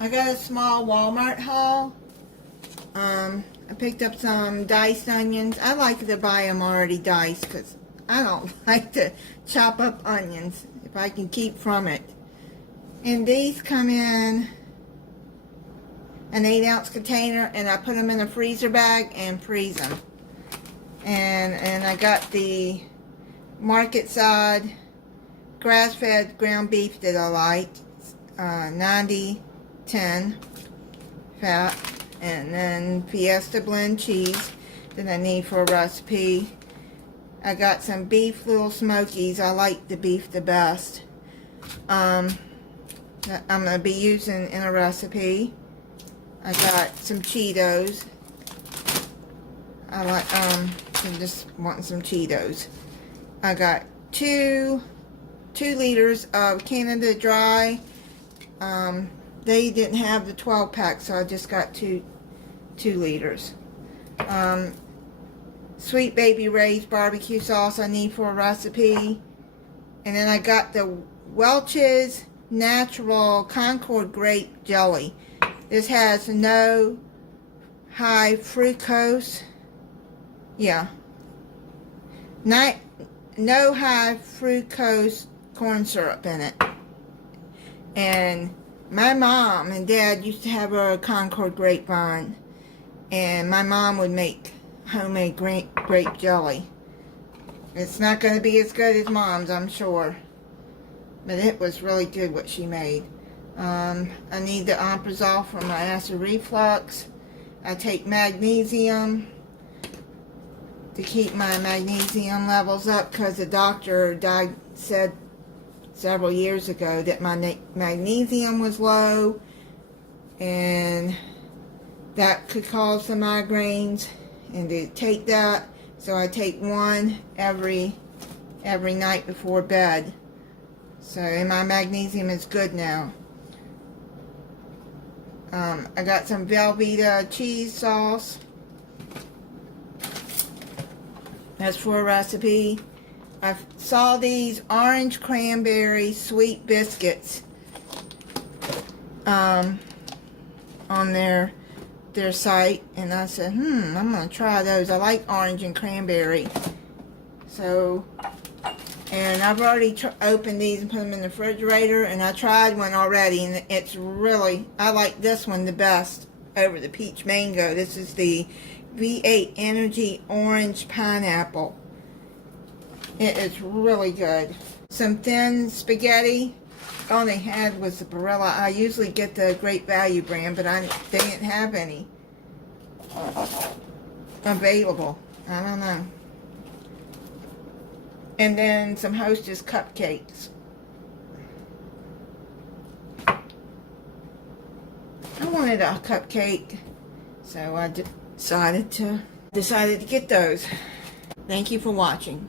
I got a small Walmart haul. I picked up some diced onions. I like to buy them already diced because I don't like to chop up onions if I can keep from it. And these come in an 8-ounce container, and I put them in a freezer bag and freeze them. And I got the market side grass-fed ground beef that I like, 90-10 fat, and then Fiesta blend cheese that I need for a recipe. I got some beef little smokies. I like the beef the best. That I'm going to be using in a recipe. I got some Cheetos. I like, I'm just wanting some Cheetos. I got two liters of Canada Dry. They didn't have the 12 pack, so I just got two liters. Sweet Baby Ray's barbecue sauce I need for a recipe. And then I got the Welch's Natural Concord Grape Jelly. This has no high fructose. Yeah. No high fructose corn syrup in it. And my mom and dad used to have a Concord grapevine. And my mom would make homemade grape jelly. It's not going to be as good as mom's, I'm sure. But it was really good what she made. I need the omeprazole for my acid reflux. I take magnesium to keep my magnesium levels up because the doctor said several years ago that my magnesium was low and that could cause some migraines, and to take that, so I take one every night before bed. So, and my magnesium is good now. I got some Velveeta cheese sauce. That's for a recipe. I saw these orange cranberry sweet biscuits on their site, and I said, I'm gonna try those. I like orange and cranberry. So, and I've already opened these and put them in the refrigerator, and I tried one already, and it's really, I like this one the best over the peach mango. This is the V8 Energy Orange Pineapple. It is really good. Some thin spaghetti. All they had was the Barilla. I usually get the Great Value brand, but they didn't have any available. I don't know. And then some Hostess cupcakes. I wanted a cupcake, so I decided to get those. Thank you for watching.